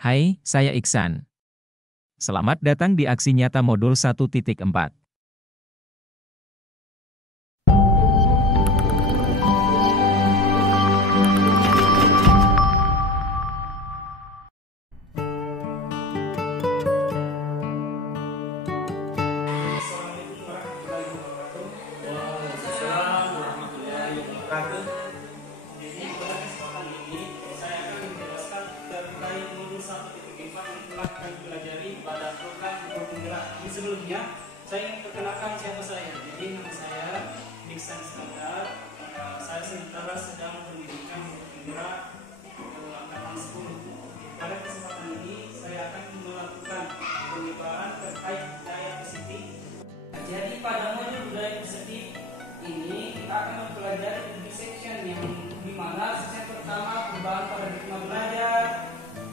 Hai, saya Iksan. Selamat datang di aksi nyata modul 1.4. Sebelumnya, saya ingin perkenalkan siapa saya. Jadi nama saya Iksan Iskandar. Saya sementara sedang pendidikan penggerak angkatan 10. Pada kesempatan ini, saya akan melakukan pembicaraan terkait budaya positif. Jadi pada modul budaya positif ini kita akan mempelajari 7 section yang dimana section pertama perubahan paradigma belajar,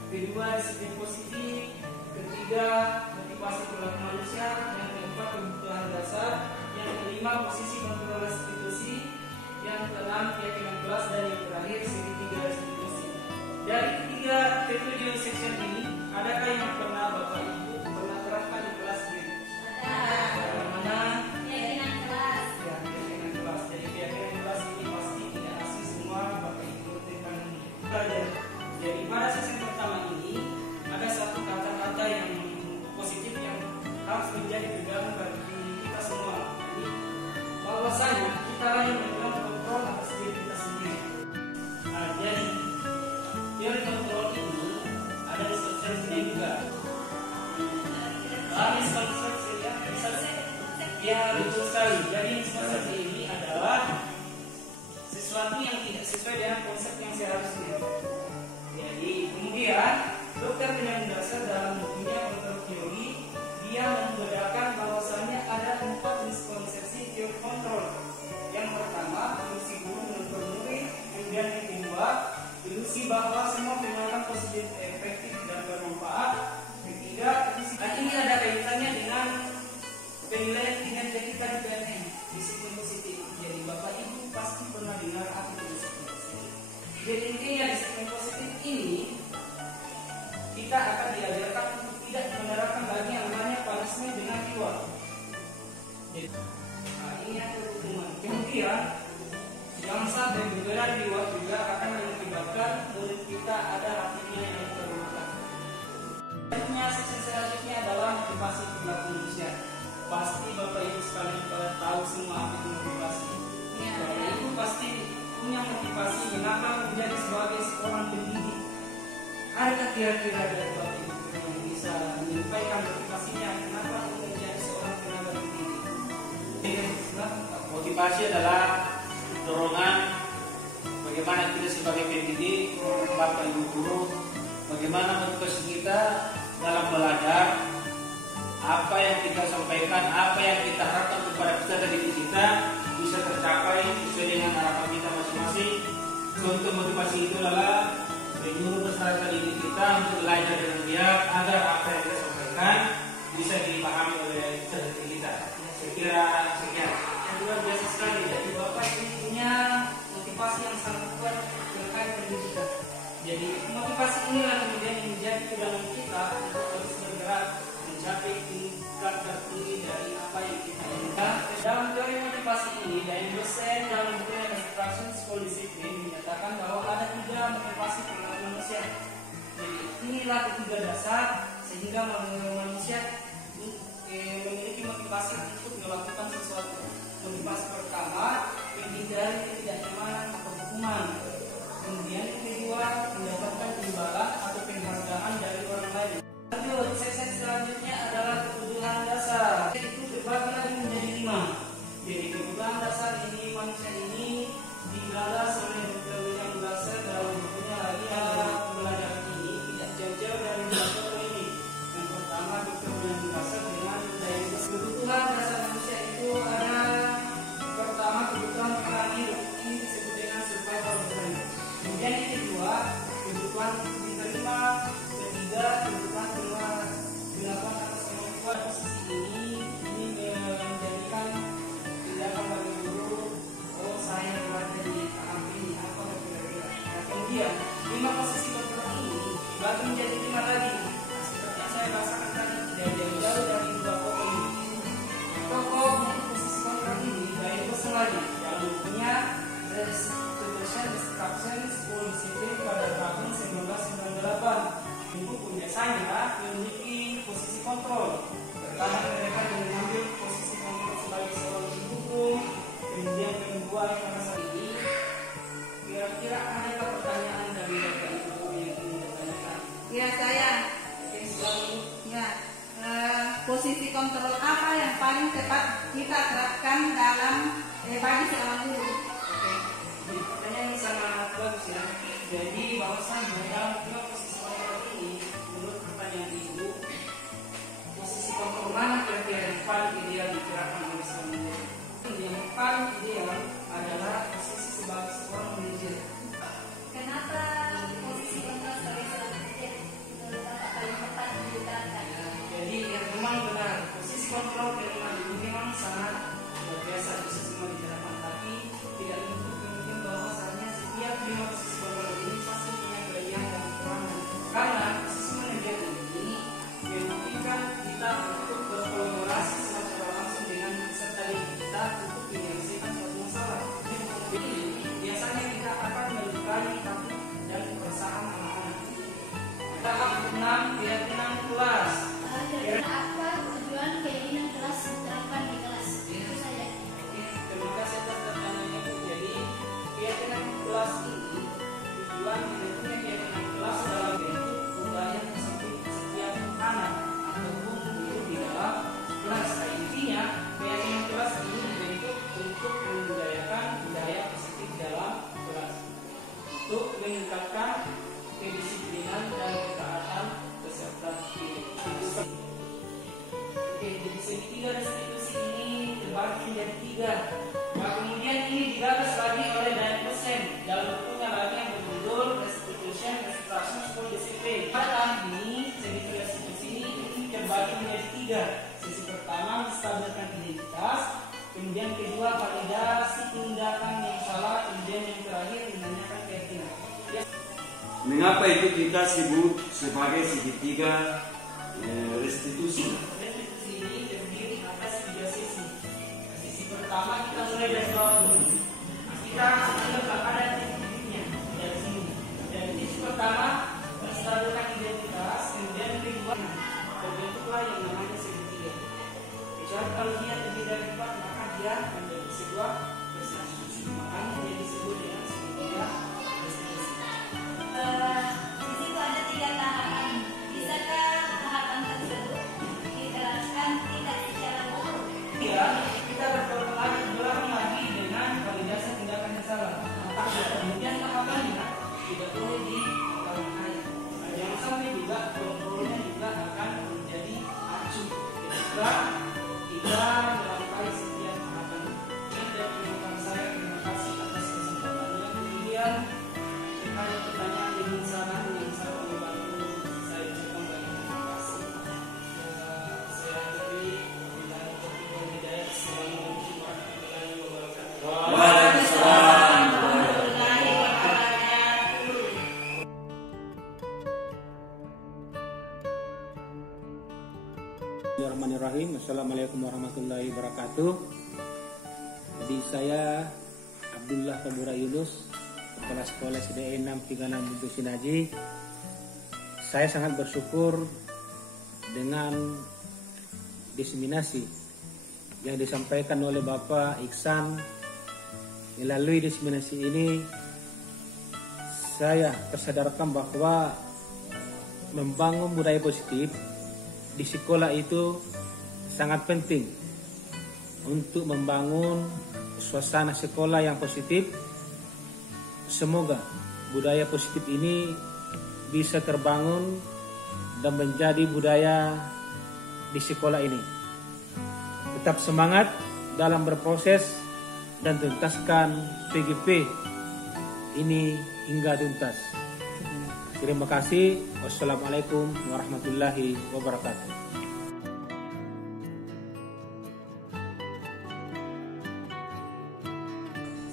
kedua disiplin positif, ketiga motivasi perilaku manusia, yang keempat kebutuhan dasar, yang kelima posisi kontrol restitusi, yang keenam keyakinan kelas, dan yang terakhir segitiga restitusi. Dari ketujuh section ini, adakah yang pernah Bapak Ibu pernah terapkan di kelas ini? Ada. Mana? Keyakinan kelas. Ya, keyakinan kelas. Jadi keyakinan kelas ini pasti tidak asing, semua Bapak Ibu tentang belajar. Jadi pada sesi pertama ini ada satu kata-kata yang positif yang harus menjadi pegangan bagi kita semua. Jadi bahwasanya kita yang memegang kontrol atas diri kita sendiri. Jadi teori kontrol ini ada di konsepsinya juga. Miskonsepsi ya, ya betul sekali. Jadi miskonsepsi ini adalah sesuatu yang tidak sesuai dengan konsep yang seharusnya. Jadi kemudian dokter dengan dasar dalam bukunya kontrol teori, dia membedakan bahwasanya ada 4 miskonsepsi teori kontrol. Yang pertama, ilusi guru menonton murid. Kemudian yang kedua, ilusi bahwa semua tindakan positif efektif dan bermanfaat. Ketiga, ini ada kaitannya dengan penilaian kinerja kita di PNM, disiplin positif. Jadi Bapak Ibu pasti pernah dengar apa itu disiplin positif. Jadi intinya disiplin positif ini kita akan diajarkan untuk tidak menerapkan lagi yang namanya punishment dengan reward. Jadi, ini yang berhubungan. Kemudian, jangan sampai berbeda reward juga akan mengakibatkan murid kita ada hatinya yang terluka. Selanjutnya adalah motivasi perilaku manusia. Pasti Bapak Ibu sekalian pada tahu semua apa itu motivasi. Bapak Ibu pasti punya motivasi mengapa menjadi sebagai seorang pendidik. Adakah kira-kira dari Bapak Ibu yang bisa menyampaikan motivasinya kenapa ingin menjadi seorang tenaga pendidik? Motivasi adalah dorongan bagaimana kita sebagai pendidik, Bapak Ibu guru, bagaimana motivasi kita dalam belajar, apa yang kita sampaikan, apa yang kita harapkan kepada peserta didik kita bisa tercapai sesuai dengan harapan kita masing-masing. Contoh motivasi itu adalah menyuruh peserta didik kita untuk belajar dengan giat agar apa yang kita sampaikan bisa dipahami oleh peserta kita. Saya kira sekian. Yang luar biasa sekali. Jadi Bapak ini punya motivasi yang sangat kuat terkait pendidikan. Jadi motivasi inilah kemudian yang menjadi pegangan kita untuk terus bergerak mencapai tingkat tertinggi dari apa yang kita inginkan. Dalam teori motivasi ini, Diane Dosen dalam bukunya Construction School Discipline menyatakan bahwa ada 3 motivasi perilaku manusia. Jadi inilah ketiga dasar sehingga manusia memiliki motivasi untuk melakukan sesuatu. Motivasi pertama, menghindari ketidaknyamanan atau hukuman. Kemudian yang kedua, mendapatkan imbalan atau penghargaan dari orang lain. Lanjut, seksi selanjutnya adalah kebutuhan dasar. Itu terbagi lagi menjadi 5. Jadi kebutuhan dasar ini manusia ini digagas oleh Dr. William Glasser dalam bukunya lagi belajar ini tidak jauh-jauh dari belajar ini. Yang pertama Dr. William Glasser dengan kebutuhan dasar manusia itu ada pertama kebutuhan bertahan hidup, ini disebut dengan survival need. Kemudian yang kedua kebutuhan diterima, ketiga kebutuhan pengakuan atas kemampuan. Posisi ini menjadikan tindakan bagi guru, oh saya belajar di tahap ini apa kira-kira. Kemudian 5 posisi bergerak ini dibagi menjadi 5 sama lagi. Nah, seperti yang saya bahasakan tadi, tidak jauh-jauh dari dua tokoh ini. Tokoh untuk posisi kontrol ini dari kosong lagi yang mempunyai Restitution Instruction 10 disiplin pada tahun 1998. Ini buku biasanya memiliki posisi kontrol. Pertama mereka mengambil posisi kontrol sebagai seorang hukum, kemudian kedua karena saat ini kira-kira ada pertanyaan dari Bapak Ibu yang ingin ditanyakan? Ya saya. Oke, silakan. Ya, posisi kontrol apa yang paling tepat kita terapkan dalam bagi seorang guru? Oke, jadi pertanyaan ini sangat bagus ya. Jadi bahwasanya dalam dua posisi kontrol ini, menurut pertanyaan Ibu, posisi kontrol mana kira-kira yang paling ideal diterapkan oleh seorang guru? Yang paling ideal adalah posisi sebagai seorang manajer. Kenapa posisi kontrol sebagai seorang manajer menurut Bapak paling tepat diterapkan? Jadi yang memang benar, posisi kontrol memang sangat luar biasa bisa semua diterapkan, tapi tidak menutup kemungkinan bahwasanya setiap 5 posisi kontrol ini pasti punya kelebihan dan kekurangan. Karena posisi manajer ini memungkinkan kita untuk berkolaborasi secara langsung dengan peserta didik kita untuk menyelesaikan suatu masalah. Jadi biasanya kita akan melukai hati dan perasaan anak-anak. Tahap 6 keyakinan kelas. Kira-kira apa tujuan keyakinan kelas diterapkan di kelas? Itu saja. Oke, terima kasih atas pertanyaannya Bu. Jadi keyakinan kelas ini tujuan mempunyai keyakinan kelas dalam bentuk budaya setiap anak ataupun guru di dalam kelas. Nah, intinya keyakinan kelas ini dibentuk untuk membudayakan budaya positif dalam kelas, untuk meningkatkan kedisiplinan dan ketaatan peserta didik. Oke, jadi segitiga restitusi ini terbagi menjadi 3. Nah, kemudian ini digagas lagi oleh Dian Hussein dalam bukunya lagi yang berjudul Restitution Instruction 10 Disiplin. Pada tahun ini, segitiga restitusi ini terbagi menjadi 3. Sesi pertama menstabilkan identitas, kemudian kedua validasi tindakan yang salah, kemudian yang terakhir menanyakan keyakinan. Ya. Mengapa itu kita sebut sebagai segitiga restitusi? Restitusi ini terdiri atas 3 sesi. Sesi pertama kita mulai dari bawah dulu. Kita anggap ada titik-titiknya dari sini. Dari sesi pertama menstabilkan identitas, kemudian kedua terbentuklah yang namanya segitiga. Kecuali kalau dia terdiri dari 4, maka dia menjadi sebuah restitusi. Makanya dia disebut dengan segitiga restitusi. Di situ ada 3 tahapan. Bisakah tahapan tersebut diterapkan tidak secara utuh? Ya, kita bertolak lagi belakang lagi dengan validasi tindakan yang salah. Kemudian tahapannya tidak boleh dikalahkan. Nah, jangan sampai juga kontrolnya juga akan menjadi acuh. Ketika kita melakukan setiap tahapan. Ini dari penonton saya, terima kasih atas kesempatannya. Kemudian terkait pertanyaan dengan saran yang saya membantu saya ucapkan banyak terima kasih. Saya akhiri dengan berdoa hidayah. Assalamualaikum warahmatullahi wabarakatuh. Waalaikumsalam. Warahmatullahi wabarakatuh. Bismillahirrahmanirrahim. Assalamualaikum warahmatullahi wabarakatuh. Jadi saya Abdullah Kabura Yunus, Kepala Sekolah SDN 636 Bukit Sinaji. Saya sangat bersyukur dengan diseminasi yang disampaikan oleh Bapak Iksan. Melalui diseminasi ini saya tersadarkan bahwa membangun budaya positif di sekolah itu sangat penting untuk membangun suasana sekolah yang positif. Semoga budaya positif ini bisa terbangun dan menjadi budaya di sekolah ini. Tetap semangat dalam berproses dan tuntaskan PGP ini hingga tuntas. Terima kasih. Wassalamualaikum warahmatullahi wabarakatuh.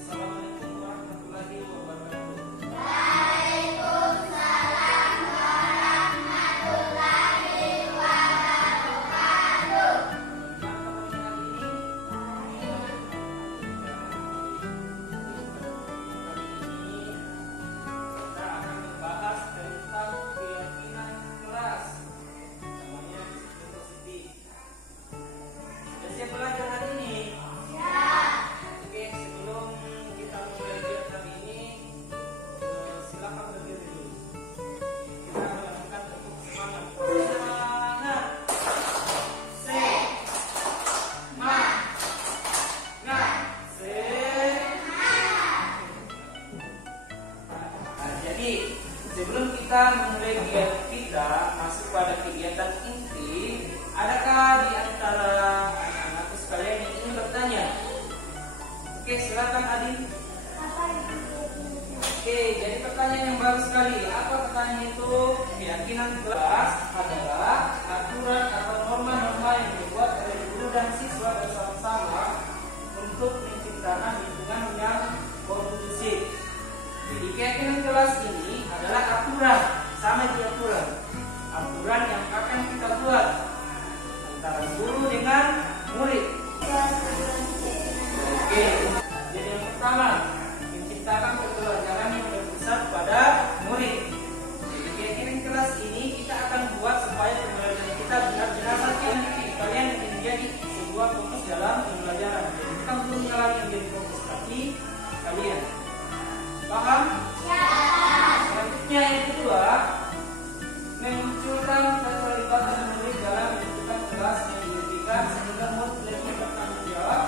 Assalamualaikum warahmatullahi wabarakatuh. kita masuk pada kegiatan inti, adakah di antara anak-anakku sekalian yang ingin bertanya? Oke, silakan Adin. Oke, jadi pertanyaan yang baru sekali. Apa pertanyaan itu? Keyakinan kelas adalah aturan atau norma-norma yang dibuat oleh guru dan siswa bersama-sama untuk menciptakan lingkungan yang kondusif. Jadi keyakinan kelas ini adalah aturan, sama di aturan yang akan kita buat antara guru dengan murid. Oke, jadi yang pertama, menciptakan pembelajaran yang berpusat pada murid. Jadi keyakinan kelas ini kita akan buat supaya pembelajaran kita benar-benar kalian menjadi sebuah fokus dalam pembelajaran. Jadi bukan gurunya lagi yang jadi fokus, tapi kalian. Paham? Ya. Selanjutnya yang kedua, memunculkan keterlibatan murid dalam menentukan kelas yang diberikan sehingga murid lebih bertanggung jawab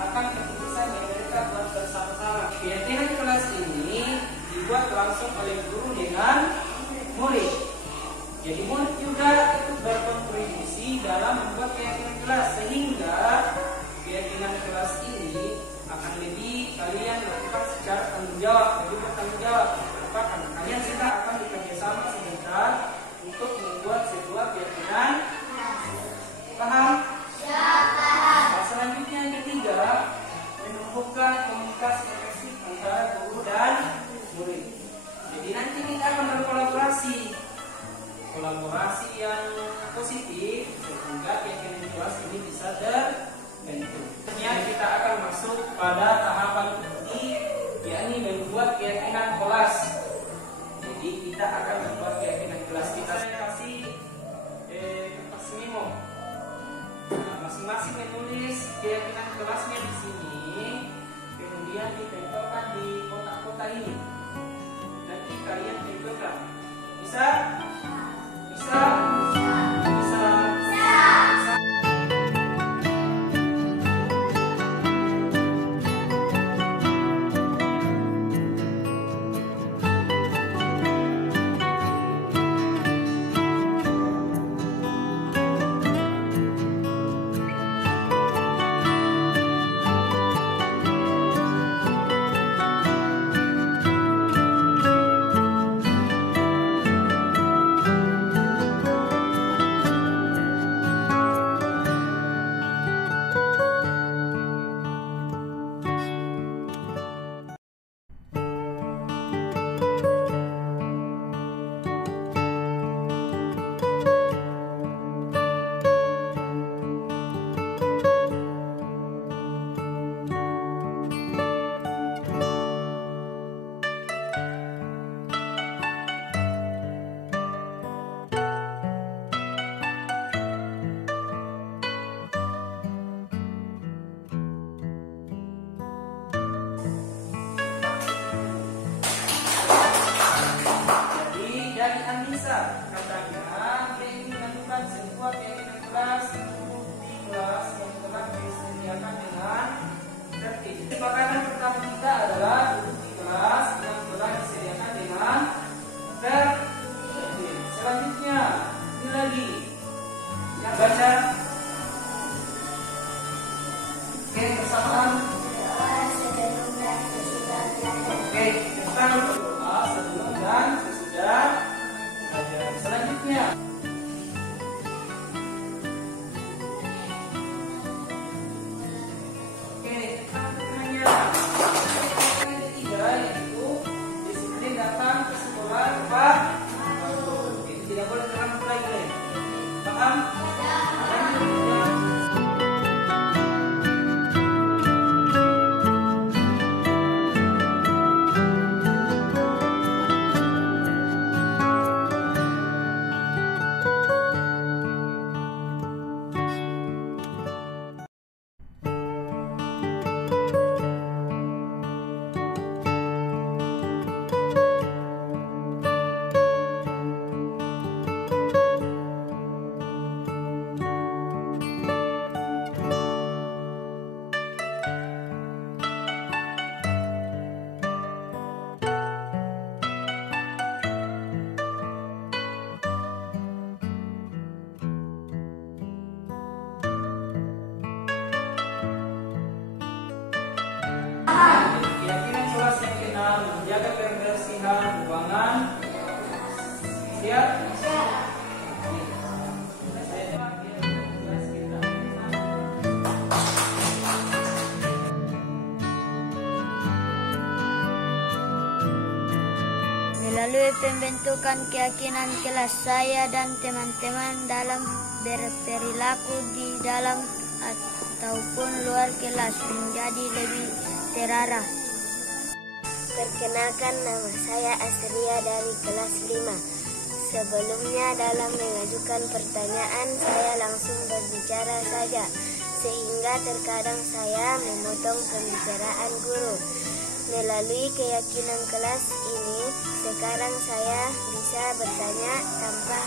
akan keputusan yang mereka buat bersama-sama. Keyakinan kelas ini dibuat langsung oleh guru dengan murid. Jadi murid juga ikut berkontribusi dalam membuat keyakinan kelas sehingga keyakinan kelas ini akan lebih kalian lakukan secara tanggung jawab, lebih bertanggung jawab. Kenapa? Karena kalian sudah akan bekerjasama sebentar untuk membuat sebuah keyakinan. Paham? Ya, paham. Nah, selanjutnya yang ketiga, menumbuhkan komunikasi efektif antara guru dan murid. Jadi nanti kita akan berkolaborasi, kolaborasi yang positif sehingga keyakinan kelas ini bisa terbentuk. Kita akan masuk pada tahapan ini, yakni membuat keyakinan kelas. Jadi kita akan membuat keyakinan kelas. Kita kasih kertas memo. Nah, masing-masing menulis keyakinan kelasnya di sini, kemudian ditempelkan di kotak-kotak ini. Nanti kalian tempelkan. Bisa? Bisa? Bisa? Katanya dia ingin menentukan sebuah keyakinan kelas di kelas yang telah disediakan dengan tertib. Kesepakatan pertama kita adalah duduk di kelas yang telah disediakan dengan tertib. Selanjutnya ini lagi yang baca. Oke, bersamaan. Oke, kita berdoa sebelum dan sesudah. Selanjutnya oke, hanya yang ketiga yaitu disiplin datang ke sekolah tepat waktu. Tidak boleh terlambat lagi. Paham? Melalui pembentukan keyakinan kelas, saya dan teman-teman dalam berperilaku di dalam ataupun luar kelas menjadi lebih terarah. Perkenalkan, nama saya Asria dari kelas 5. Sebelumnya dalam mengajukan pertanyaan saya langsung berbicara saja, sehingga terkadang saya memotong pembicaraan guru. Melalui keyakinan kelas ini, sekarang saya bisa bertanya tanpa